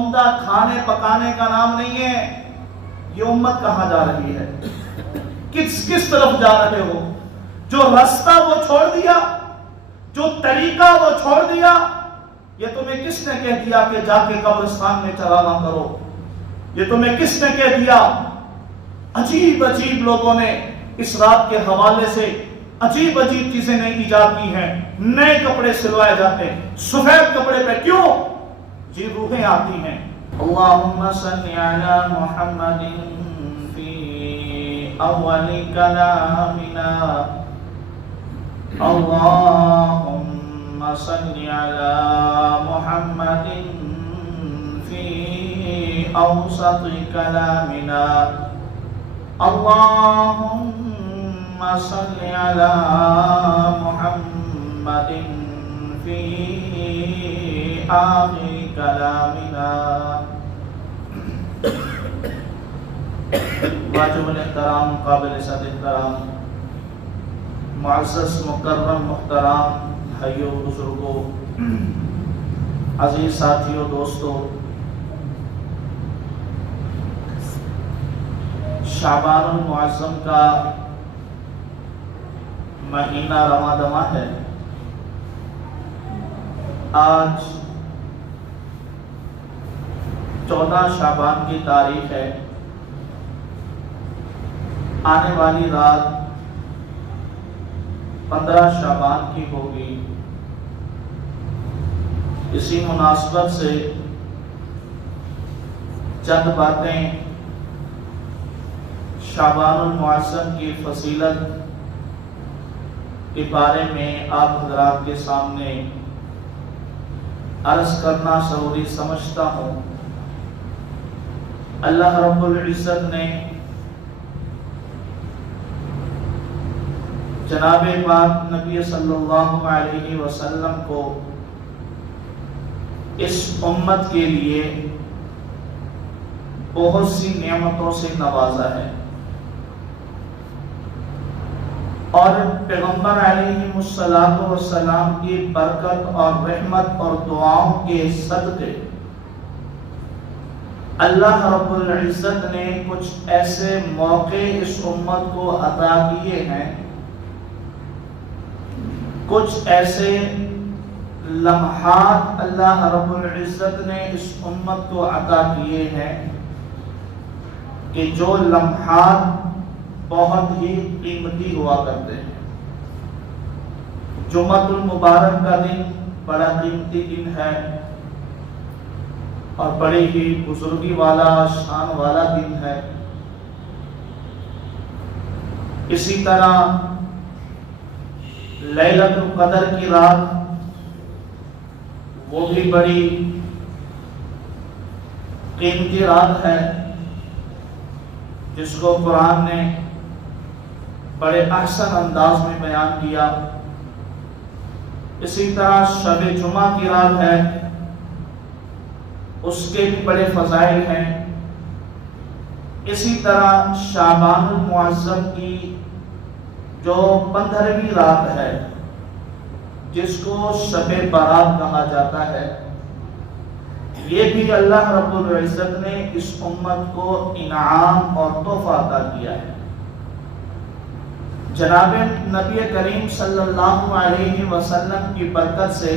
عمدہ کھانے پکانے کا نام نہیں ہے. یہ امت کہاں جا رہی ہے؟ کس طرف جا رہے ہو؟ جو راستہ وہ چھوڑ دیا، جو طریقہ وہ چھوڑ دیا. یہ تمہیں کس نے کہہ دیا کہ جا کے قبرستان میں چلانا کرو؟ یہ تمہیں کس نے کہہ دیا؟ عجیب عجیب لوگوں نے اس رات کے حوالے سے عجیب عجیب چیزیں نہیں ایجاد کی ہیں. نئے کپڑے سلوائے جاتے ہیں. سفید کپڑے پہ کیوں؟ جی روحیں آتی ہیں. اللہم صلی علی محمد فی اول کلامنا، اللہم صلی علی محمد فی اوسط کلامنا، اللہم صلی علی محمد فی آخر کلامنا. واجب الاحترام، قابل صد احترام، معزز مکرم محترم بھائیوں بزرگوں، عزیز ساتھیوں دوستوں، شعبان المعظم کا مہینہ رواں دواں ہے. آج 14 شعبان کی تاریخ ہے. آنے والی رات 15 شعبان کی ہوگی. اسی مناسبت سے چند باتیں شعبان المعظم کی فضیلت کے بارے میں آپ حضرات کے سامنے عرض کرنا ضروری سمجھتا ہوں. اللہ رب العزت نے جناب پاک نبی صلی اللہ علیہ وسلم کو اس امت کے لیے بہت سی نعمتوں سے نوازا ہے، اور پیغمبر علیہ السلام کی برکت اور رحمت اور دعاؤں کے صدقے اللہ رب العزت نے کچھ ایسے موقع اس امت کو عطا کیے ہیں، کچھ ایسے لمحات اللہ رب العزت نے اس امت کو عطا کیے ہیں کہ جو لمحات بہت ہی قیمتی ہوا کرتے ہیں. جمعۃ المبارک کا دن بڑا قیمتی دن ہے اور بڑی ہی بزرگی والا شان والا دن ہے. اسی طرح لیلۃ القدر کی رات وہ بھی بڑی قیمتی رات ہے، جس کو قرآن نے بڑے احسن انداز میں بیان کیا. اسی طرح شب جمعہ کی رات ہے، اس کے بھی بڑے فضائل ہیں. اسی طرح شعبان المعظم کی جو 15ویں رات ہے، جس کو شب برات کہا جاتا ہے، یہ بھی اللہ رب العزت نے اس امت کو انعام اور تحفہ عطا کیا ہے. جناب نبی کریم صلی اللہ علیہ وسلم کی برکت سے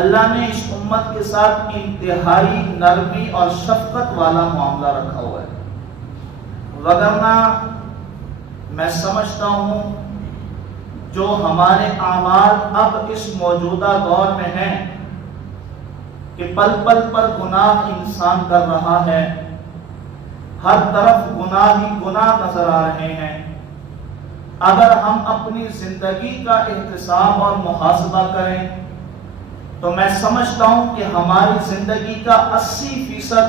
اللہ نے اس امت کے ساتھ انتہائی نرمی اور شفقت والا معاملہ رکھا ہوا ہے. وگرنہ میں سمجھتا ہوں جو ہمارے اعمال اب اس موجودہ دور میں ہیں کہ پل پل پر گناہ انسان کر رہا ہے، ہر طرف گناہ ہی گناہ نظر آ رہے ہیں. اگر ہم اپنی زندگی کا احتساب اور محاسبہ کریں تو میں سمجھتا ہوں کہ ہماری زندگی کا 80%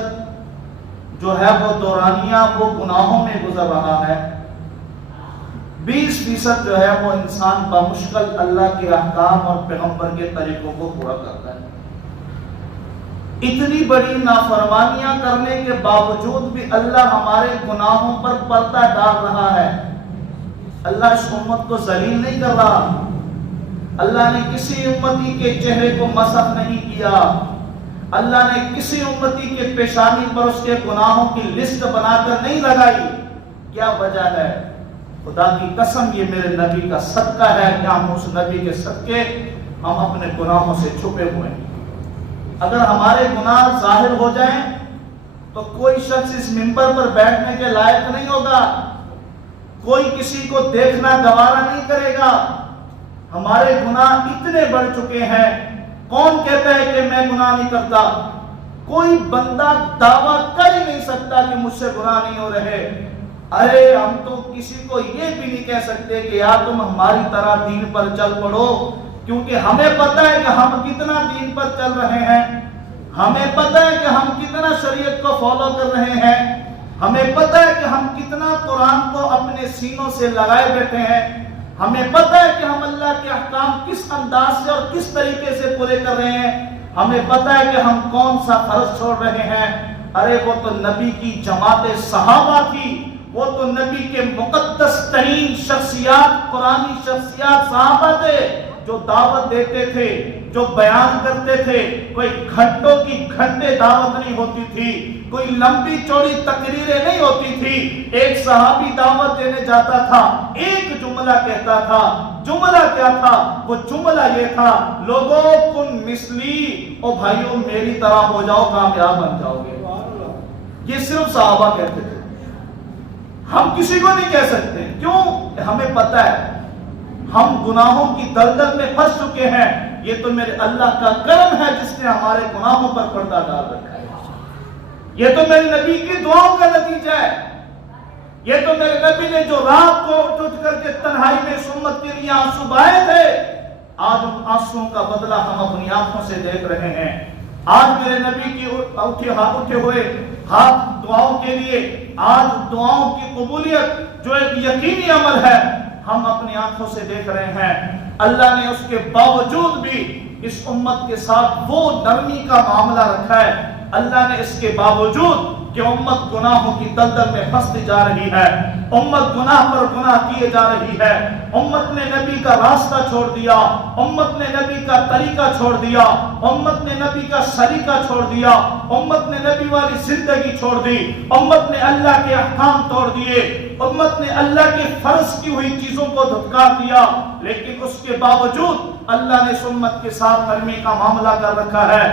جو ہے وہ دورانیہ وہ گناہوں میں گزر رہا ہے. 20% جو ہے وہ انسان بمشکل اللہ کے احکام اور پیغمبر کے طریقوں کو پورا کرتا ہے. اتنی بڑی نافرمانیاں کرنے کے باوجود بھی اللہ ہمارے گناہوں پر پردہ ڈال رہا ہے. اللہ اس امت کو ذلیل نہیں کر رہا. اللہ نے کسی امتی کے چہرے کو مسخ نہیں کیا. اللہ نے کسی امتی کے پیشانی پر اس کے گناہوں کی لسٹ بنا کر نہیں لگائی. کیا وجہ ہے؟ خدا کی قسم یہ میرے نبی کا صدقہ ہے کہ ہم اس نبی کے صدقے ہم اپنے گناہوں سے چھپے ہوئے ہیں. اگر ہمارے گناہ ظاہر ہو جائیں تو کوئی شخص اس منبر پر بیٹھنے کے لائق نہیں ہوگا. کوئی کسی کو دیکھنا گوارا نہیں کرے گا. ہمارے گناہ اتنے بڑھ چکے ہیں. کون کہتا ہے کہ میں گناہ نہیں کرتا؟ کوئی بندہ دعویٰ کر ہی نہیں سکتا کہ مجھ سے گناہ نہیں ہو رہے. ارے ہم تو کسی کو یہ بھی نہیں کہہ سکتے کہ یار تم ہماری طرح دین پر چل پڑو، کیونکہ ہمیں پتہ ہے کہ ہم کتنا دین پر چل رہے ہیں. ہمیں پتہ ہے کہ ہم کتنا شریعت کو فالو کر رہے ہیں. ہمیں پتہ ہے کہ ہم کتنا قرآن کو اپنے سینوں سے لگائے بیٹھے ہیں. ہمیں پتہ ہے کہ ہم اللہ کے احکام کس انداز سے اور کس طریقے سے پورے کر رہے ہیں. ہمیں پتہ ہے کہ ہم کون سا فرض چھوڑ رہے ہیں. ارے وہ تو نبی کی جماعت صحابہ تھی، وہ تو نبی کے مقدس ترین شخصیات، قرآنی شخصیات صحابہ تھے جو دعوت دیتے تھے، جو بیان کرتے تھے. کوئی گھنٹوں کی گھنٹے دعوت نہیں ہوتی تھی، کوئی لمبی چوڑی تقریریں نہیں ہوتی تھی. ایک صحابی دعوت دینے جاتا تھا، ایک جملہ کہتا تھا. جملہ کیا تھا؟ وہ جملہ یہ تھا، لوگوں کن مثلی، او بھائیوں میری طرح ہو جاؤ کامیاب بن جاؤ گے. یہ صرف صحابہ کہتے تھے. ہم کسی کو نہیں کہہ سکتے. کیوں؟ ہمیں پتہ ہے ہم گناہوں کی دلدل میں پھنس چکے ہیں. یہ تو میرے اللہ کا کرم ہے جس نے ہمارے گناہوں پر پردہ ڈال رکھا ہے. یہ تو میرے نبی کی دعاؤں کا نتیجہ ہے. یہ تو میرے نبی نے جو رات کو اٹھ کر کے تنہائی میں اس امت کے لیے آنسو بہائے تھے، آج ان آنسوؤں کا بدلہ ہم اپنی آنکھوں سے دیکھ رہے ہیں. آج میرے نبی کی اٹھے ہوئے ہاتھ دعاؤں کے لیے، آج دعاؤں کی قبولیت جو ایک یقینی عمل ہے ہم اپنی آنکھوں سے دیکھ رہے ہیں. اللہ نے اس کے باوجود بھی اس امت کے ساتھ وہ نرمی کا معاملہ رکھا ہے. اللہ نے اس کے باوجود کہ امت گناہوں کی دلدل میں پھنستی جا رہی ہے، امت گناہ پر گناہ کیے جا رہی ہے، امت نے نبی کا راستہ چھوڑ دیا، امت نے نبی کا طریقہ چھوڑ دیا، امت نے نبی کا سلیقہ چھوڑ دیا، امت نے نبی والی زندگی چھوڑ دی، امت نے اللہ کے احکام توڑ دیے، امت نے اللہ کی فرض کی ہوئی چیزوں کو دھتکار دیا. لیکن اس کے باوجود اللہ نے اس امت کے ساتھ نرمی کا معاملہ کر رکھا ہے.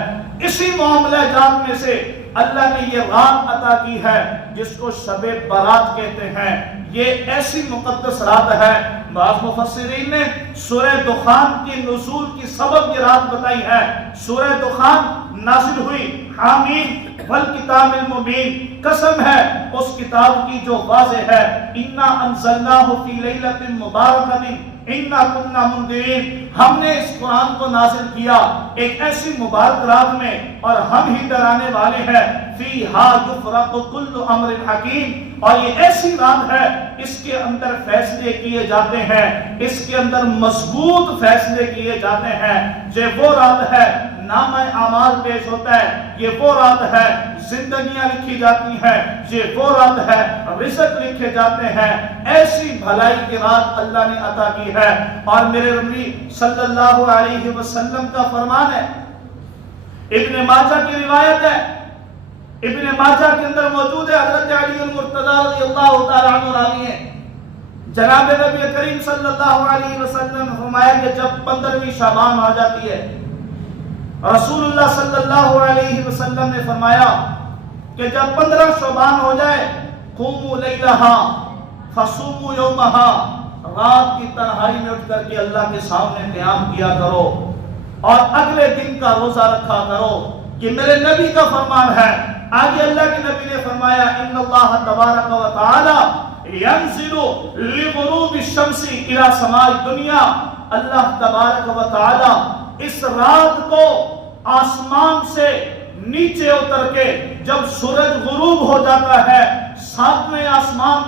اسی معاملہ جات میں سے اللہ نے یہ رات عطا کی ہے جس کو شب برات کہتے ہیں. یہ ایسی مقدس رات ہے. بعض مفسرین نے سورہ دخان کی نزول کی سبب یہ رات بتائی ہے. سورہ دخان نازل ہوئی، حامیم والکتاب المبین، قسم ہے اس کتاب کی جو واضح ہے. انا انزلناہ فی لیلۃ مبارکۃ انا کنا منذرین، ہم نے اس قرآن کو نازل کیا ایک ایسی مبارک رات میں اور ہم ہی ڈرانے والے ہیں. فیہا یفرق کل امر حکیم، اور یہ ایسی رات ہے اس کے اندر فیصلے کیے جاتے ہیں، اس کے اندر مضبوط فیصلے کیے جاتے ہیں. یہ وہ رات ہے نامہ اعمال پیش ہوتا ہے، یہ وہ رات ہے زندگیاں لکھی جاتی ہیں، یہ وہ رات ہے رزق لکھے جاتے ہیں. ایسی بھلائی کی رات اللہ نے عطا کی ہے. اور میرے نبی صلی اللہ علیہ وسلم کا فرمان ہے، ابن ماجہ کی روایت ہے، ابن ماجہ کے اندر موجود ہے، حضرت علی المرتضی رضی اللہ تعالی عنہ راوی ہے. جناب نبی کریم صلی اللہ علیہ وسلم نے فرمایا کہ جب 15ویں شعبان آ جاتی ہے، رسول اللہ صلی اللہ علیہ وسلم نے فرمایا کہ جب 15 شعبان ہو جائے، قوموا لیلہا فصوموا یومہا، رات کی تنہائی میں اٹھ کر کے اللہ کے سامنے قیام کیا کرو اور اگلے دن کا روزہ رکھا کرو. یہ میرے نبی کا فرمان ہے. آگے اللہ کے نبی نے فرمایا ان اللہ تبارک و تعالی ينزل لغروب الشمس الى سماء الدنیا، اللہ تبارک و تعالی اس رات کو آسمان سے نیچے اتر کے جب سورج غروب ہو جاتا ہے 7ویں آسمان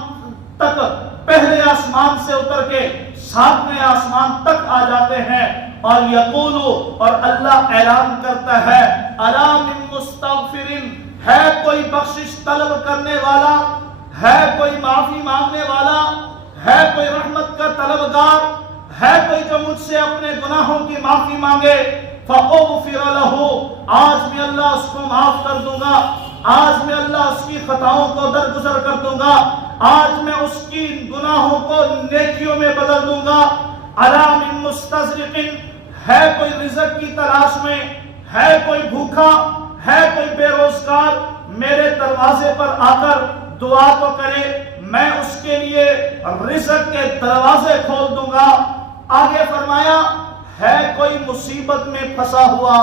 تک، پہلے آسمان سے اتر کے 7ویں آسمان تک آ جاتے ہیں اور یقولو، اور اللہ اعلان کرتا ہے، الا من مستغفر، ہے کوئی بخشش طلب کرنے والا، ہے کوئی معافی مانگنے والا، ہے کوئی رحمت کا طلبگار، ہے کوئی جو مجھ سے اپنے گناہوں کی معافی مانگے. فَأُغْفِرَ لَهُ، آج میں اللہ اس کو معاف کر دوں گا، آج میں اللہ اس کی خطاؤں کو درگزر کر دوں گا، آج میں اس کی گناہوں کو نیکیوں میں بدل دوں گا۔ اَلَا مِن مُسْتَزْرِقٍ، ہے کوئی رزق کی تلاش میں، ہے کوئی بھوکا، ہے کوئی بے روزگار، میرے دروازے پر آ کر دعا تو کرے، میں اس کے لیے رزق کے دروازے کھول دوں گا۔ آگے فرمایا ہے کوئی مصیبت میں پھنسا ہوا،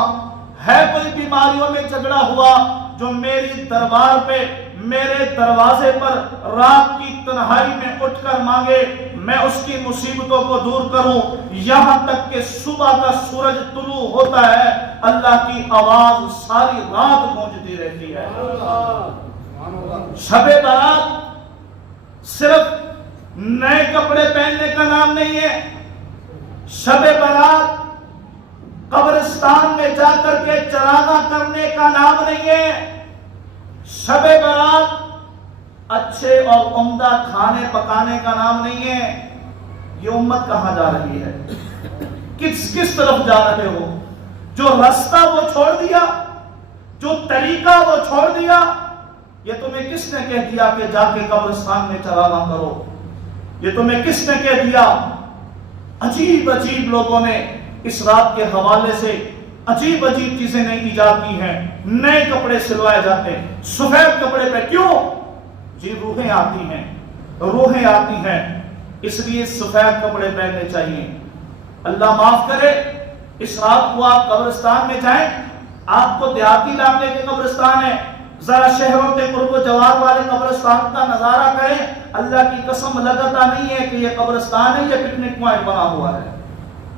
ہے کوئی بیماریوں میں جھگڑا ہوا، جو میری دربار پہ میرے دروازے پر رات کی تنہائی میں اٹھ کر مانگے، میں اس کی مصیبتوں کو دور کروں، یہاں تک کہ صبح کا سورج طلوع ہوتا ہے اللہ کی آواز ساری رات گونجتی رہتی ہے۔ شب برات صرف نئے کپڑے پہننے کا نام نہیں ہے، شب برات قبرستان میں جا کر کے چراغاں کرنے کا نام نہیں ہے، شب برات اچھے اور عمدہ کھانے پکانے کا نام نہیں ہے۔ یہ امت کہاں جا رہی ہے؟ کس طرف جا رہے ہو؟ جو راستہ وہ چھوڑ دیا، جو طریقہ وہ چھوڑ دیا، یہ تمہیں کس نے کہہ دیا کہ جا کے قبرستان میں چراغاں کرو؟ یہ تمہیں کس نے کہہ دیا؟ عجیب عجیب لوگوں نے اس رات کے حوالے سے عجیب عجیب چیزیں نئی ایجاد کی ہیں، نئے کپڑے سلوائے جاتے ہیں، سفید کپڑے پہ کیوں؟ جی روحیں آتی ہیں، روحیں آتی ہیں، اس لیے سفید کپڑے پہننے چاہیے۔ اللہ معاف کرے، اس رات کو آپ قبرستان میں جائیں، آپ کو دیہاتی علاقے کے قبرستان ہے، ذرا شہروں کے قرب و جوار والے قبرستان کا نظارہ کریں، اللہ کی قسم لگتا نہیں ہے کہ یہ قبرستان ہے، یہ پکنک پوائنٹ بنا ہوا ہے۔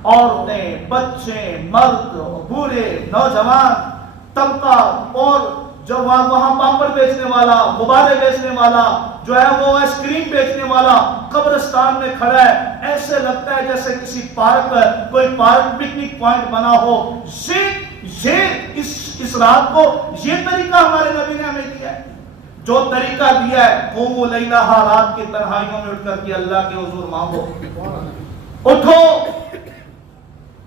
عورتیں، بچے، مرد، بوڑھے، نوجوان طبقہ، اور جو وہاں پاپڑ بیچنے والا، غبارے بیچنے والا، جو ہے وہ آئس کریم بیچنے والا قبرستان میں کھڑا ہے، ایسے لگتا ہے جیسے کسی پارک، کوئی پارک پکنک پوائنٹ بنا ہو۔ یہ اس رات کو یہ طریقہ ہمارے نبی نے ہمیں دیا ہے، جو طریقہ دیا ہے قوموا لیلھا، رات کی تنہائیوں میں اٹھ کر کے اللہ کے حضور مانگو، اٹھو۔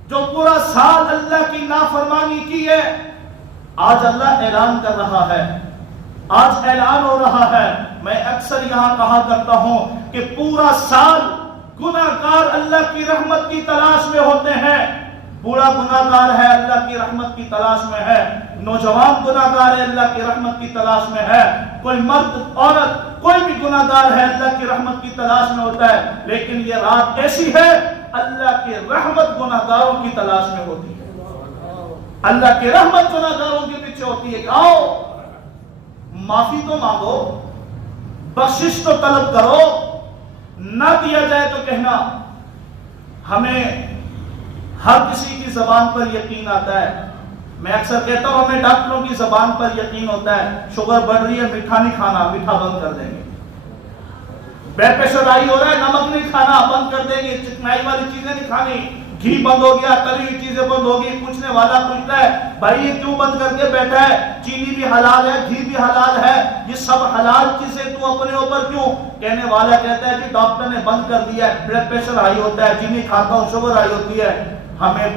جو پورا سال اللہ کی نافرمانی کی ہے، آج اللہ اعلان کر رہا ہے، آج اعلان ہو رہا ہے۔ میں اکثر یہاں کہا کرتا ہوں کہ پورا سال گناہگار اللہ کی رحمت کی تلاش میں ہوتے ہیں، بوڑھا گناہگار ہے اللہ کی رحمت کی تلاش میں ہے، نوجوان گناہگار ہے اللہ کی رحمت کی تلاش میں ہے، کوئی مرد عورت کوئی بھی گناہگار ہے اللہ کی رحمت کی تلاش میں ہوتا ہے، لیکن یہ رات ایسی ہے اللہ کی رحمت گناہگاروں کی تلاش میں ہوتی ہے، اللہ کی رحمت گناہگاروں کے پیچھے ہوتی ہے کہ آؤ معافی تو مانگو، بخشش تو طلب کرو، نہ دیا جائے تو کہنا۔ ہمیں ہر کسی کی زبان پر یقین آتا ہے، میں اکثر کہتا ہوں ہمیں ڈاکٹروں کی زبان پر یقین ہوتا ہے، شوگر بڑھ رہی ہے میٹھا نہیں کھانا، میٹھا بند کر دیں گے، بلڈ پریشر ہائی ہو رہا ہے نمک نہیں کھانا، بند کر دیں گے، چکنائی والی چیزیں نہیں کھانی، گھی بند ہو گیا، تلی ہوئی چیزیں بند ہوگی۔ پوچھنے والا پوچھتا ہے بھائی یہ کیوں بند کر کے بیٹھا ہے؟ چینی بھی حلال ہے، گھی بھی حلال ہے، یہ سب حلال چیزیں تو اپنے اوپر کیوں؟ کہنے والا کہتا ہے کہ ڈاکٹر نے بند کر دیا ہے، بلڈ پریشر ہائی ہوتا ہے، چینی کھاتا ہوں شوگر ہائی ہوتی ہے۔ ہمیں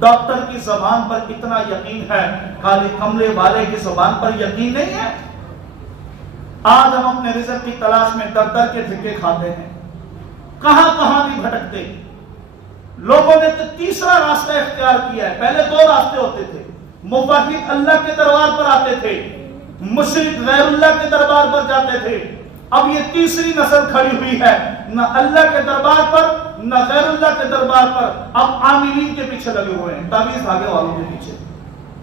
ڈاکٹر کی زبان پر اتنا یقین ہے، خالی کمرے والے کی زبان پر یقین نہیں ہے۔ آج ہم اپنے رزق کی تلاش میں در در کے دھکے کھاتے ہیں، کہاں کہاں بھی بھٹکتے۔ لوگوں نے تو تیسرا راستہ اختیار کیا ہے، پہلے دو راستے ہوتے تھے، موحد اللہ کے دربار پر آتے تھے، مشرک غیر اللہ کے دربار پر جاتے تھے، اب یہ تیسری نسل کھڑی ہوئی ہے، نہ اللہ کے دربار پر نہ غیر اللہ کے دربار پر، اب عاملین کے پیچھے لگے ہوئے ہیں، تعویذ دھاگے والوں کے پیچھے،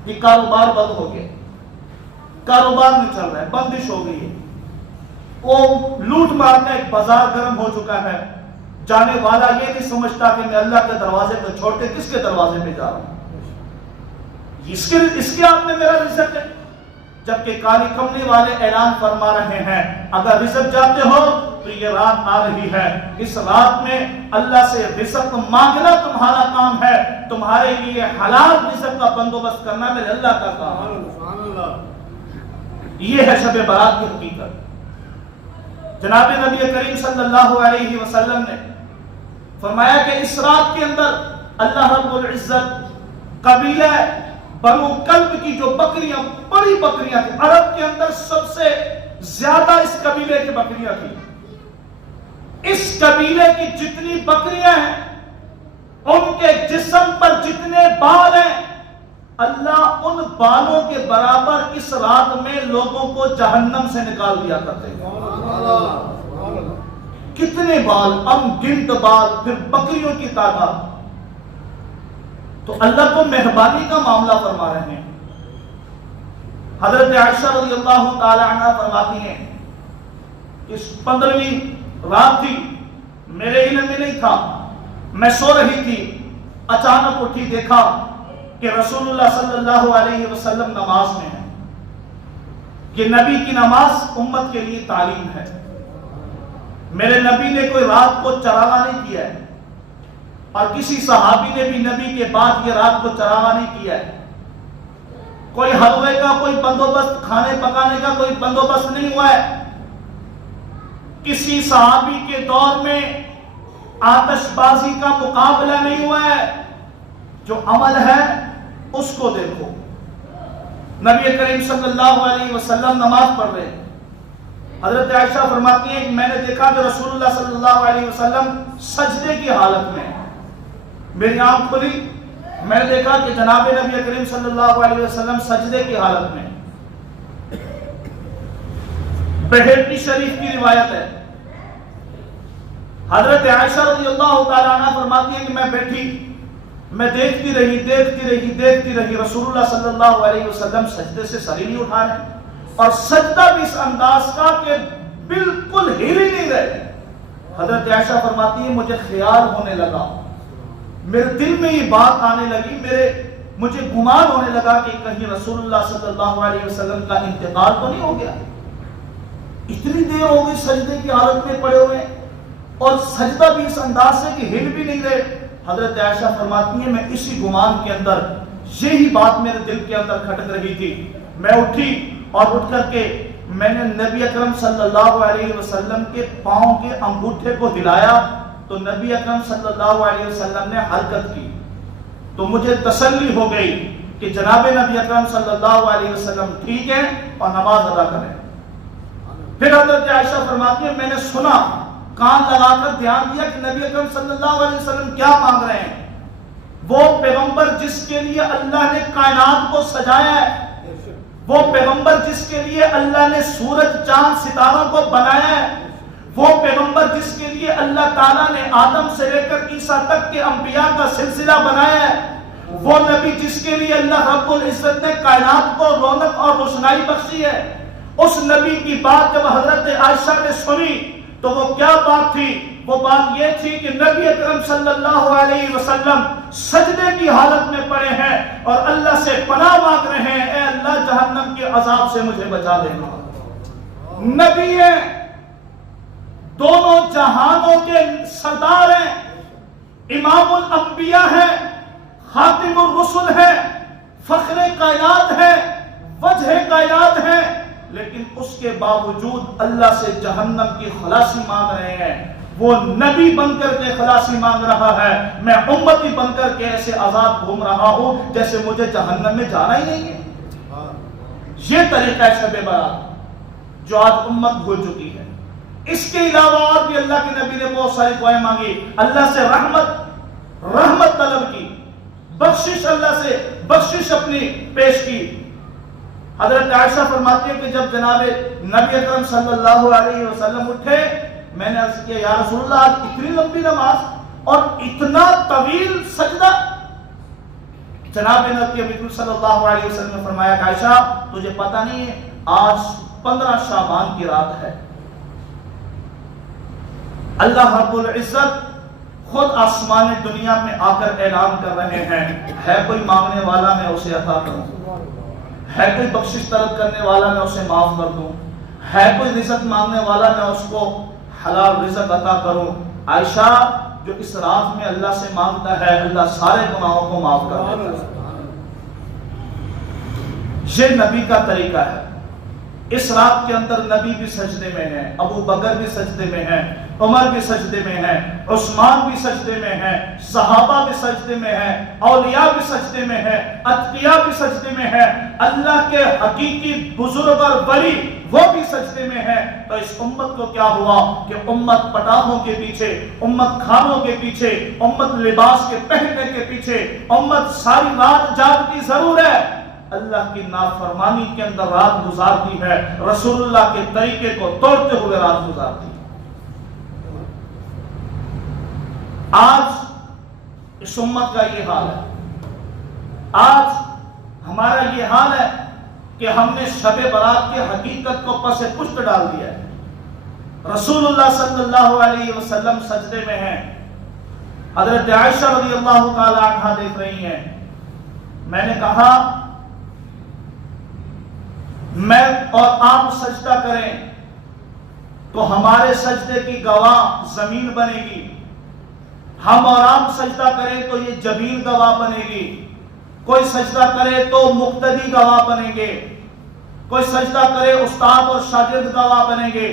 کہ کاروبار بند ہو گیا، کاروبار نہیں چل رہا ہے، بندش ہو گئی ہے، وہ لوٹ مار کا ایک بازار گرم ہو چکا ہے، جانے والا یہ نہیں سمجھتا کہ میں اللہ کے دروازے کو چھوڑ کے کس کے دروازے پہ جا رہا ہوں، اس کے ہاتھ میں میرا رزق ہے۔ جبکہ کالی کملی والے اعلان فرما رہے ہیں اگر رزق جاتے ہو تو یہ رات آ رہی ہے، اس رات میں اللہ سے رزق مانگنا تمہارا کام ہے، تمہارے لیے حلال رزق کا بندوبست کرنا میرے اللہ کا کام ہے۔ یہ ہے شب برات کی حقیقت۔ جناب نبی کریم صلی اللہ علیہ وسلم نے فرمایا کہ اس رات کے اندر اللہ رب العزت قبیلہ بنو کلب کی جو بکریاں، بڑی بکریاں تھیں، عرب کے اندر سب سے زیادہ اس قبیلے کی بکریاں تھیں. اس قبیلے کی جتنی بکریاں ہیں، ان کے جسم پر جتنے بال ہیں، اللہ ان بالوں کے برابر اس رات میں لوگوں کو جہنم سے نکال دیا کرتے ہیں. کتنے بال، ان گنت بال، پھر بکریوں کی تعداد. تو اللہ کو مہربانی کا معاملہ فرما رہے ہیں. حضرت عائشہ رضی اللہ تعالی عنہ فرماتی ہیں کہ 15ویں رات تھی، میرے علم میں نہیں تھا، میں سو رہی تھی، اچانک اٹھی، دیکھا کہ رسول اللہ صلی اللہ علیہ وسلم نماز میں ہے. کہ نبی کی نماز امت کے لیے تعلیم ہے. میرے نبی نے کوئی رات کو چراغا نہیں کیا ہے، اور کسی صحابی نے بھی نبی کے بعد یہ رات کو چراغا نہیں کیا ہے. کوئی حلوے کا کوئی بندوبست، کھانے پکانے کا کوئی بندوبست نہیں ہوا ہے. کسی صحابی کے دور میں آتش بازی کا مقابلہ نہیں ہوا ہے. جو عمل ہے اس کو دیکھو. نبی کریم صلی اللہ علیہ وسلم نماز پڑھ رہے ہیں. حضرت عائشہ فرماتی ہیں کہ میں نے دیکھا کہ رسول اللہ صلی اللہ علیہ وسلم سجدے کی حالت میں. میری آنکھ کھلی، میں نے دیکھا کہ جناب نبی کریم صلی اللہ علیہ وسلم سجدے کی حالت میں. بہقی شریف کی روایت ہے. حضرت عائشہ رضی اللہ تعالیٰ عنہ فرماتی ہیں کہ میں بیٹھی، میں دیکھتی رہی رسول اللہ صلی اللہ علیہ وسلم سجدے سے سر ہی نہیں اٹھا رہے، اور سجدہ بھی اس انداز کا کہ بالکل ہل ہی نہیں رہے. حضرت عائشہ فرماتی ہیں مجھے خیال ہونے لگا، میرے دل میں یہ بات آنے لگی، مجھے گمان ہونے لگا کہ کہیں رسول اللہ صلی اللہ علیہ وسلم کا انتقال تو نہیں ہو گیا. اتنی دیر ہو گئی سجدے کی حالت میں پڑے ہوئے، اور سجدہ بھی اس انداز سے کہ ہل بھی نہیں رہے. حضرت عائشہ فرماتی ہیں میں اسی گمان کے اندر، یہی بات میرے دل کے اندر کھٹک رہی تھی. میں اٹھی اور اٹھ کر کے میں نے نبی اکرم صلی اللہ علیہ وسلم کے پاؤں کے انگوٹھے کو ہلایا تو نبی اکرم صلی اللہ علیہ وسلم نے حرکت کی. تو مجھے تسلی ہو گئی کہ جناب نبی اکرم صلی اللہ علیہ وسلم ٹھیک ہے اور نماز ادا کریں. پھر حضرت عائشہ فرماتی ہے میں نے سنا، کان لگا کر دھیان دیا کہ نبی اکرم صلی اللہ علیہ وسلم کیا مانگ رہے ہیں. وہ پیغمبر جس کے لیے اللہ نے کائنات کو سجایا ہے، وہ پیغمبر جس کے لیے اللہ نے سورج چاند ستاروں کو بنایا ہے، وہ پیغمبر جس کے لیے اللہ تعالیٰ نے آدم سے لے کر عیسیٰ تک کے انبیاء کا سلسلہ بنایا ہے، وہ نبی جس کے لیے اللہ رب العزت نے کائنات کو رونق اور روشنائی بخشی ہے. اس نبی کی بات جب حضرت عائشہ نے سنی تو وہ کیا بات تھی؟ وہ بات یہ تھی کہ نبی اکرم صلی اللہ علیہ وسلم سجدے کی حالت میں پڑے ہیں اور اللہ سے پناہ مانگ رہے ہیں، اے اللہ جہنم کے عذاب سے مجھے بچا دینا. نبی ہیں، دونوں جہانوں کے سردار ہیں، امام الانبیاء ہیں، خاتم الرسل ہیں، فخر کائنات ہیں، وجہ کائنات ہیں، لیکن اس کے باوجود اللہ سے جہنم کی خلاصی مانگ رہے ہیں. وہ نبی بن کر کے خلاصی مانگ رہا ہے، میں امتی بن کر کے ایسے آزاد گھوم رہا ہوں جیسے مجھے جہنم میں جانا ہی نہیں ہے. یہ طریقہ ہے شب برات جو آج امت بھول چکی ہے. اس کے علاوہ اور بھی اللہ کے نبی نے بہت ساری دعائیں مانگی، اللہ سے رحمت طلب کی، بخشش، اللہ سے بخشش اپنی پیش کی. حضرت عائشہ فرماتی ہے کہ جب جناب نبی اکرم صلی اللہ علیہ وسلم اٹھے، میں نے عرض کیا یا رسول اللہ آج اتنی لمبی نماز اور اتنا طویل سجدہ؟ جناب نبی صلی اللہ علیہ وسلم نے فرمایا کہ عائشہ تجھے پتہ نہیں ہے آج 15 شعبان کی رات ہے. اللہ رب العزت خود آسمان دنیا میں آ کر اعلان کر رہے ہیں، ہے کوئی مانگنے والا میں اسے عطا کروں، ہے کوئی بخشش طلب کرنے والا میں اسے معاف کر دوں، ہے کوئی رزق مانگنے والا میں اس کو حلال رزق عطا کروں. عائشہ جو اس رات میں اللہ سے مانگتا ہے اللہ سارے گناہوں کو معاف کر دیتا ہے. یہ نبی کا طریقہ ہے. اس رات کے اندر نبی بھی سجدے میں ہیں، ابو بکر بھی سجدے میں ہیں، عمر بھی سجدے میں ہے، عثمان بھی سجدے میں ہے، صحابہ بھی سجدے میں ہے، اولیاء بھی سجدے میں ہے، اتقیاء بھی سجدے میں ہے، اللہ کے حقیقی بزرگ اور ولی وہ بھی سجدے میں ہے۔ تو اس امت کو کیا ہوا کہ امت پٹاخوں کے پیچھے، امت کھانوں کے پیچھے، امت لباس کے پہننے کے پیچھے، امت ساری رات جاگتی ضرور ہے، اللہ کی نافرمانی کے اندر رات گزارتی ہے، رسول اللہ کے طریقے کو توڑتے ہوئے رات گزارتی ہے۔ آج اس امت کا یہ حال ہے، آج ہمارا یہ حال ہے کہ ہم نے شب برات کی حقیقت کو پس پشت ڈال دیا ہے۔ رسول اللہ صلی اللہ علیہ وسلم سجدے میں ہیں، حضرت عائشہ رضی اللہ تعالی عنہا دیکھ رہی ہیں۔ میں نے کہا میں اور آپ سجدہ کریں تو ہمارے سجدے کی گواہ زمین بنے گی، ہم اور آپ سجدہ کریں تو یہ جبین گواہ بنے گی، کوئی سجدہ کرے تو مقتدی گواہ بنیں گے، کوئی سجدہ کرے استاد اور شاگرد گواہ بنیں گے،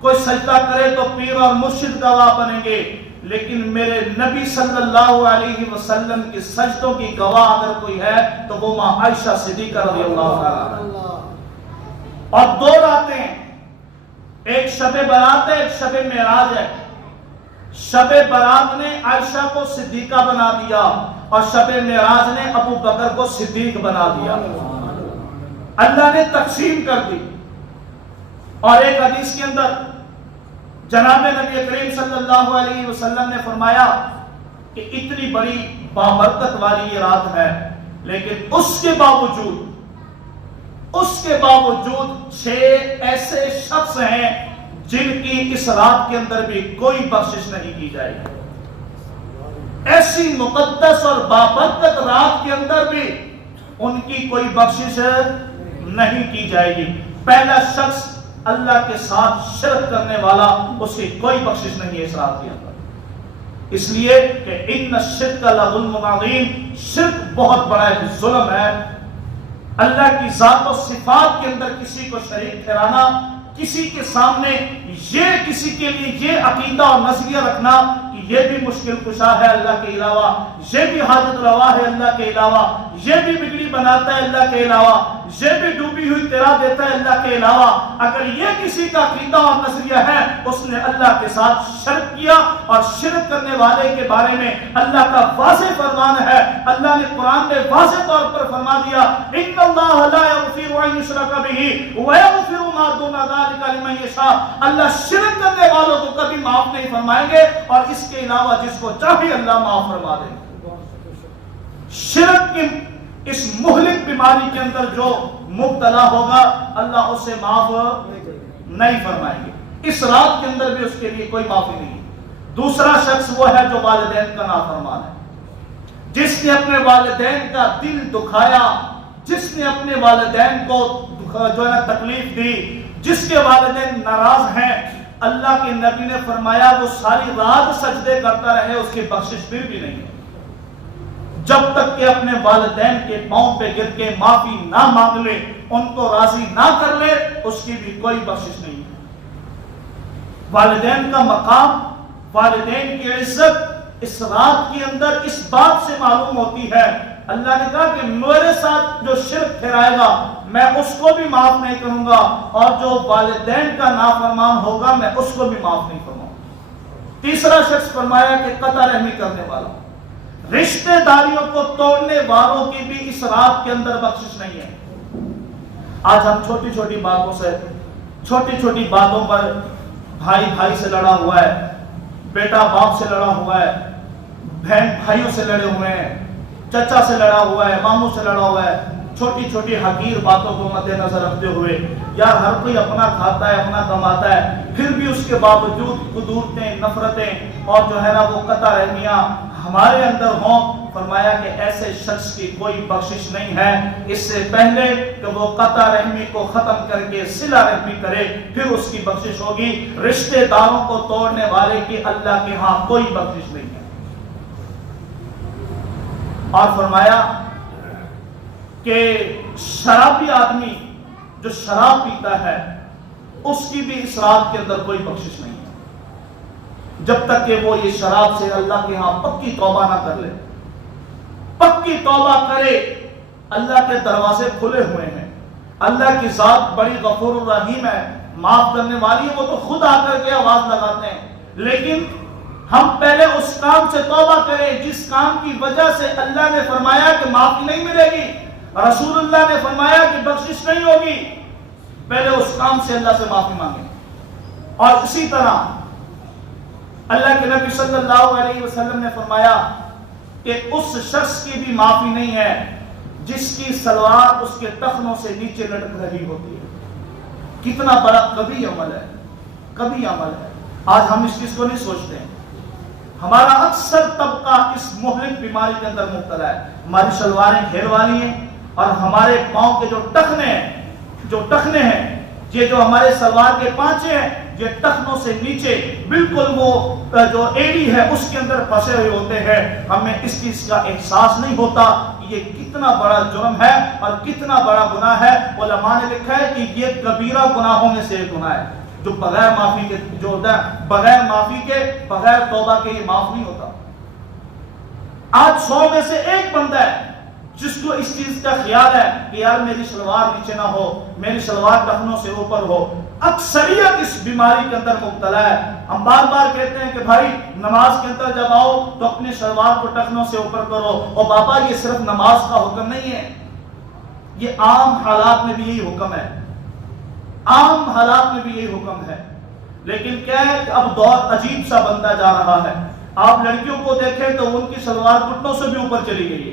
کوئی سجدہ کرے تو پیر اور مرشد گواہ بنیں گے، لیکن میرے نبی صلی اللہ علیہ وسلم کی سجدوں کی گواہ اگر کوئی ہے تو وہ ماں عائشہ صدیقہ رضی اللہ عنہا۔ اور دو راتیں، ایک شب برات ہے، ایک شب معراج ہے۔ شب برات نے عائشہ کو صدیقہ بنا دیا اور شب معراج نے ابو بکر کو صدیق بنا دیا، اللہ نے تقسیم کر دی۔ اور ایک حدیث کے اندر جناب نبی کریم صلی اللہ علیہ وسلم نے فرمایا کہ اتنی بڑی بابرکت والی یہ رات ہے، لیکن اس کے باوجود 6 ایسے شخص ہیں جن کی اس رات کے اندر بھی کوئی بخشش نہیں کی جائے گی۔ ایسی مقدس اور بابرکت رات کے اندر بھی ان کی کوئی بخشش نہیں کی جائے گی۔ پہلا شخص اللہ کے ساتھ شرک کرنے والا، اس کی کوئی بخشش نہیں ہے اس رات کے اندر، اس لیے کہ ان الشرک لظلم عظیم، شرک بہت بڑا ظلم ہے۔ اللہ کی ذات و صفات کے اندر کسی کو شریک ٹھہرانا، کسی کے سامنے کسی کے لیے یہ عقیدہ اور نظریہ رکھنا کہ یہ بھی مشکل کشا ہے اللہ کے علاوہ، یہ بھی حاجت روا ہے اللہ کے علاوہ، یہ بھی بگڑی بناتا ہے اللہ کے علاوہ، یہ بھی ڈوبی ہوئی تیرا دیتا ہے اللہ کے علاوہ، اگر یہ کسی کا عقیدہ اور نظریہ ہے اس نے اللہ کے ساتھ شرک کیا۔ اور شرک کرنے والے کے بارے میں اللہ کا واضح فرمان ہے، اللہ نے قرآن میں واضح طور پر فرما دیا ان اللہ لا یغفر ان یشرک بہ ویغفر ما دون ذلک لمن یشاء، اللہ شرک کرنے والوں کو کبھی معاف نہیں فرمائیں گے اور اس کے علاوہ جس کو چاہے اللہ معاف فرما دیں گے۔ شرک کی اس مہلک بیماری کے اندر جو مبتلا ہوگا اللہ اسے معاف نہیں فرمائیں گے، اس رات کے اندر بھی اس کے لیے کوئی معافی نہیں۔ دوسرا شخص وہ ہے جو والدین کا نافرمان ہے، جس نے اپنے والدین کا دل دکھایا، جس نے اپنے والدین کو جو ہے تکلیف دی، جس کے والدین ناراض ہیں، اللہ کے نبی نے فرمایا وہ ساری رات سجدے کرتا رہے اس کی بخشش پھر بھی نہیں ہے، جب تک کہ اپنے والدین کے پاؤں پہ گر کے معافی نہ مانگ لے، ان کو راضی نہ کر لے، اس کی بھی کوئی بخشش نہیں ہے۔ والدین کا مقام، والدین کی عزت اس رات کے اندر اس بات سے معلوم ہوتی ہے، اللہ نے کہا کہ میرے ساتھ جو شرک ٹھہرائے گا میں اس کو بھی معاف نہیں کروں گا، اور جو والدین کا نافرمان ہوگا میں اس کو بھی معاف نہیں کروں گا۔ تیسرا شخص فرمایا کہ قطع رحمی کرنے والا، رشتہ داریوں کو توڑنے والوں کی بھی اس رات کے اندر بخشش نہیں ہے۔ آج ہم چھوٹی چھوٹی باتوں سے، چھوٹی چھوٹی باتوں پر بھائی بھائی سے لڑا ہوا ہے، بیٹا باپ سے لڑا ہوا ہے، بہن بھائیوں سے لڑے ہوئے ہیں، چچا سے لڑا ہوا ہے، ماموں سے لڑا ہوا ہے، چھوٹی چھوٹی حقیر باتوں کو مد نظر رکھتے ہوئے یار ہر کوئی اپنا کھاتا ہے، اپنا کماتا ہے، پھر بھی اس کے باوجود قدورتیں، نفرتیں اور جو ہے نا وہ قطع رحمیاں ہمارے اندر ہوں۔ فرمایا کہ ایسے شخص کی کوئی بخشش نہیں ہے، اس سے پہلے کہ وہ قطع رحمی کو ختم کر کے صلہ رحمی کرے پھر اس کی بخشش ہوگی۔ رشتہ داروں کو توڑنے والے کی اللہ کے ہاں کوئی بخشش نہیں ہے۔ اور فرمایا کہ شرابی آدمی جو شراب پیتا ہے اس کی بھی اس رات کے اندر کوئی بخشش نہیں ہے۔ جب تک کہ وہ یہ شراب سے اللہ کے ہاں پکی توبہ نہ کر لے. پکی توبہ کرے. اللہ کے دروازے کھلے ہوئے ہیں. اللہ کی ذات بڑی غفور الرحیم ہے, معاف کرنے والی ہے. وہ تو خود آ کر کے آواز لگاتے ہیں. لیکن ہم پہلے اس کام سے توبہ کریں جس کام کی وجہ سے اللہ نے فرمایا کہ معافی نہیں ملے گی, رسول اللہ نے فرمایا کہ بخشش نہیں ہوگی. پہلے اس کام سے اللہ سے معافی مانگیں. اور اسی طرح اللہ کے نبی صلی اللہ علیہ وسلم نے فرمایا کہ اس شخص کی بھی معافی نہیں ہے جس کی سلوار اس کے ٹخنوں سے نیچے لٹک رہی ہوتی ہے. کتنا بڑا کبھی عمل ہے, کبھی عمل ہے. آج ہم اس چیز کو نہیں سوچتے ہیں. ہمارا اکثر طبقہ اس مہلک بیماری کے اندر مبتلا ہے. ہماری شلواریں گھیر والی ہیں اور ہمارے پاؤں کے جو ٹخنے ہیں یہ جو ہمارے سلوار کے پانچے ہیں, یہ ٹخنوں سے نیچے بالکل وہ جو ایڑی ہے اس کے اندر پھنسے ہوئے ہوتے ہیں. ہمیں اس چیز کا احساس نہیں ہوتا کہ یہ کتنا بڑا جرم ہے اور کتنا بڑا گناہ ہے. علماء نے لکھا ہے کہ یہ کبیرہ گناہوں میں سے ایک گناہ ہے جو بغیر معافی کے جو ہوتا ہے, بغیر توبہ کے یہ معاف نہیں ہوتا. آج 100 میں سے ایک بندہ ہے جس کو اس چیز کا خیال ہے کہ یار میری شلوار نیچے نہ ہو, میری شلوار ٹخنوں سے اوپر ہو. اکثریت اس بیماری کے اندر مبتلا ہے. ہم بار بار کہتے ہیں کہ بھائی نماز کے اندر جب آؤ تو اپنی شلوار کو ٹخنوں سے اوپر کرو. اور بابا یہ صرف نماز کا حکم نہیں ہے, یہ عام حالات میں بھی یہی حکم ہے. عام حالات میں بھی یہی حکم ہے. لیکن کیا ہے کہ اب دور عجیب سا بنتا جا رہا ہے. آپ لڑکیوں کو دیکھیں تو ان کی شلوار گھٹنوں سے بھی اوپر چلی گئی ہے.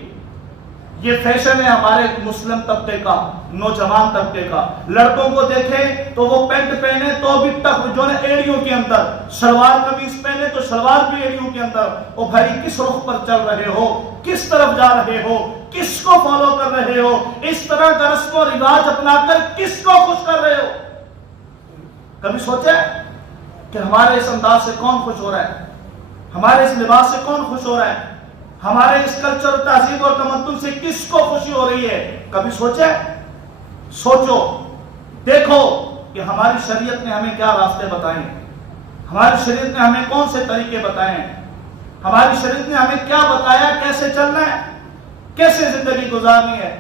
یہ فیشن ہے ہمارے مسلم طبقے کا, نوجوان طبقے کا. لڑکوں کو دیکھیں تو وہ پینٹ پہنے تو بھی جو ہے ایڑیوں کے اندر, شلوار قمیص پہنے تو شلوار بھی ایڑیوں کے اندر. او بھائی کس رخ پر چل رہے ہو, کس طرف جا رہے ہو, کس کو فالو کر رہے ہو, اس طرح کا رسم و رواج اپنا کر کس کو خوش کر رہے ہو؟ کبھی سوچے کہ ہمارے اس انداز سے کون خوش ہو رہا ہے, ہمارے اس لباس سے کون خوش ہو رہا ہے, ہمارے اس کلچر, تہذیب اور تمدن سے کس کو خوشی ہو رہی ہے؟ کبھی سوچے؟ سوچو, دیکھو کہ ہماری شریعت نے ہمیں کیا راستے بتائے ہیں, ہماری شریعت نے ہمیں کون سے طریقے بتائے ہیں, ہماری شریعت نے ہمیں کیا بتایا کیسے چلنا ہے, کیسے زندگی گزارنی ہے.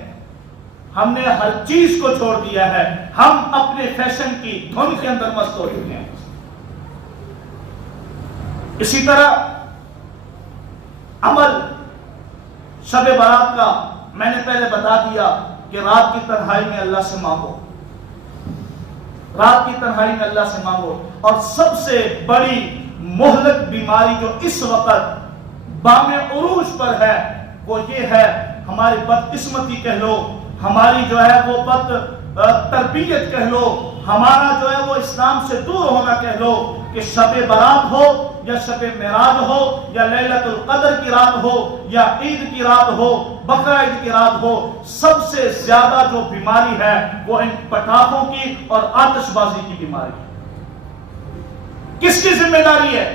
ہم نے ہر چیز کو چھوڑ دیا ہے. ہم اپنے فیشن کی دھن کے اندر مست ہو چکے ہیں. اسی طرح عمل شب برات کا میں نے پہلے بتا دیا کہ رات کی تنہائی میں اللہ سے مانگو, رات کی تنہائی میں اللہ سے مانگو. اور سب سے بڑی مہلک بیماری جو اس وقت بام عروج پر ہے وہ یہ ہے, ہماری بدقسمتی کہہ لو, ہماری جو ہے وہ بد تربیت کہہ لو, ہمارا جو ہے وہ اسلام سے دور ہونا کہہ لو. کہ شب برات ہو یا شب معراج ہو یا لیلۃ القدر کی رات ہو یا عید کی رات ہو, بقرہ عید کی رات ہو, سب سے زیادہ جو بیماری ہے وہ ان پٹاخوں کی اور آتش بازی کی بیماری ہے. کس کی ذمہ داری ہے؟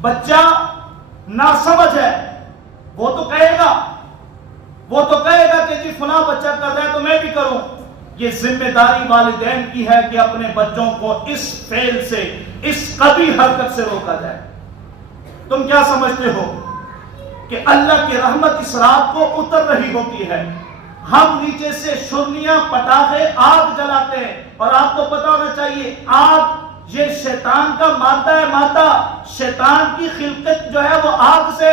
بچہ ناسمجھ ہے, وہ تو کہے گا کہ جی فلاں بچہ کر رہا ہے تو میں بھی کروں. یہ ذمہ داری والدین کی ہے کہ اپنے بچوں کو اس فعل سے, اس قبیح حرکت سے روکا جائے. تم کیا سمجھتے ہو کہ اللہ کی رحمت اس رات کو اتر رہی ہوتی ہے, ہم نیچے سے شرنیاں, پٹاخے, آگ جلاتے ہیں, اور آپ کو پتا ہونا چاہیے آگ یہ شیطان کا مادہ ہے. مادہ شیطان کی خلقت جو ہے وہ آگ سے.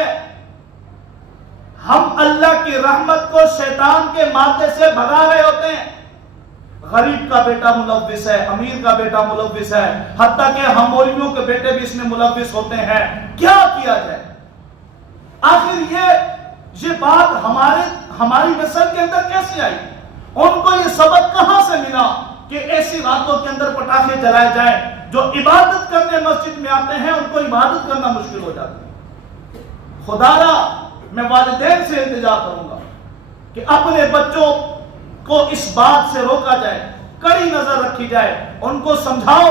ہم اللہ کی رحمت کو شیطان کے مادے سے بھگا رہے ہوتے ہیں. غریب کا بیٹا ملوث ہے, امیر کا بیٹا ملوث ہے, حتیٰ کہ ہم مولویوں کے بیٹے بھی اس میں ملوث ہوتے ہیں. کیا کیا جائے؟ آخر یہ بات ہماری نسل کے اندر کیسے آئی؟ ان کو یہ سبق کہاں سے ملا کہ ایسی راتوں کے اندر پٹاخے جلائے جائیں؟ جو عبادت کرنے مسجد میں آتے ہیں ان کو عبادت کرنا مشکل ہو جاتی ہے. خدا را میں والدین سے التجا کروں گا کہ اپنے بچوں کو اس بات سے روکا جائے, کڑی نظر رکھی جائے, ان کو سمجھاؤ,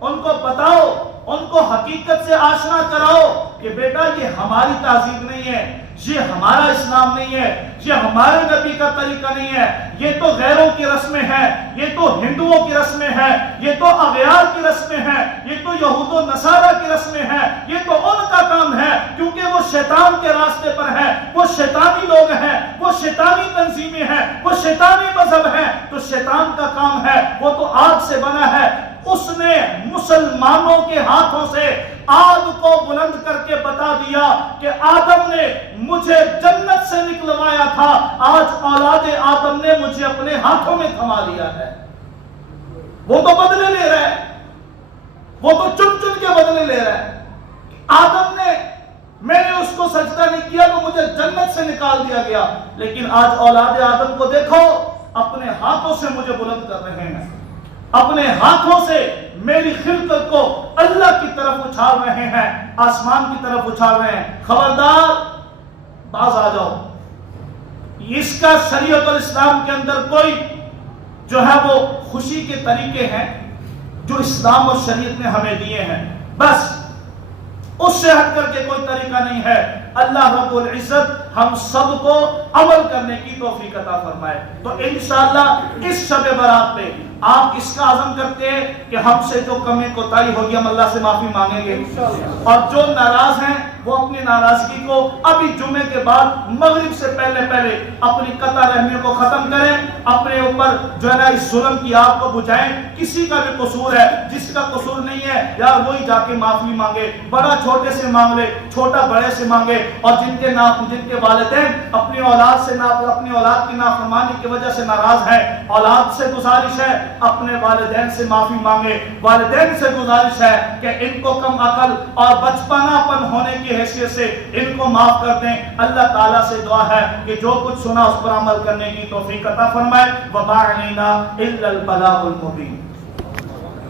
ان کو بتاؤ, ان کو حقیقت سے آشنا کراؤ کہ بیٹا یہ ہماری تہذیب نہیں ہے. یہ ہمارا اسلام نہیں ہے، یہ ہمارے نبی کا طریقہ نہیں ہے، یہ تو غیروں کی رسمیں ہیں، یہ تو ہندوؤں کی رسمیں ہیں، یہ تو اغیار کی رسمیں ہیں، یہ تو یہود و نصارہ کی رسمیں ہیں، یہ تو ان کا کام ہے، کیونکہ وہ شیطان کے راستے پر ہیں، وہ شیطانی لوگ ہیں، وہ شیطانی تنظیمیں ہیں، وہ شیطانی مذہب ہیں، تو شیطان کا کام ہے، وہ تو آگ سے بنا ہے۔ اس نے مسلمانوں کے ہاتھوں سے آگ کو بلند کر کے بتا دیا کہ آدم نے مجھے جنت سے نکلوایا تھا، آج اولاد آدم نے مجھے اپنے ہاتھوں میں تھما لیا ہے۔ وہ تو بدلے لے رہا ہے، وہ تو چن چن کے بدلے لے رہا ہے۔ آدم نے، میں نے اس کو سجدہ نہیں کیا تو مجھے جنت سے نکال دیا گیا، لیکن آج اولاد آدم کو دیکھو، اپنے ہاتھوں سے مجھے بلند کر رہے ہیں، اپنے ہاتھوں سے میری خلقت کو اللہ کی طرف اچھال رہے ہیں، آسمان کی طرف اچھال رہے ہیں۔ خبردار، باز آ جاؤ، اس کا شریعت اور اسلام کے اندر کوئی جو ہے وہ خوشی کے طریقے ہیں جو اسلام اور شریعت نے ہمیں دیے ہیں، بس اس سے ہٹ کر کے کوئی طریقہ نہیں ہے۔ اللہ رب العزت ہم سب کو عمل کرنے کی توفیق عطا فرمائے۔ تو انشاءاللہ اس شب برات پہ آپ اس کا عزم کرتے ہیں کہ ہم سے جو کمی کوتاہی ہوگی ہم اللہ سے معافی مانگیں گے، اور جو ناراض ہیں وہ اپنی ناراضگی کو ابھی جمعے کے بعد مغرب سے پہلے اپنی قطع رحمی کو ختم کریں، اپنے اوپر جو ہے نا اس ظلم کی آگ کو بجھائیں۔ کسی کا بھی قصور ہے، جس کا قصور نہیں ہے یار وہی جا کے معافی مانگے، بڑا چھوٹے سے مانگ لے، چھوٹا بڑے سے مانگے، اور جن کے والدین اپنی اولاد سے اپنی اولاد کی نافرمانی کی وجہ سے ناراض ہیں، اولاد سے گزارش ہے اپنے والدین سے معافی مانگے، والدین سے گزارش ہے کہ ان کو کم عقل اور بچپنا پن ہونے کی حیثیت سے ان کو معاف کر دیں۔ اللہ تعالیٰ سے دعا ہے کہ جو کچھ سنا اس پر عمل کرنے کی توفیق عطا فرمائے۔ وَمَا عَلَيْنَا إِلَّا الْبَلَاغُ الْمُبِينُ۔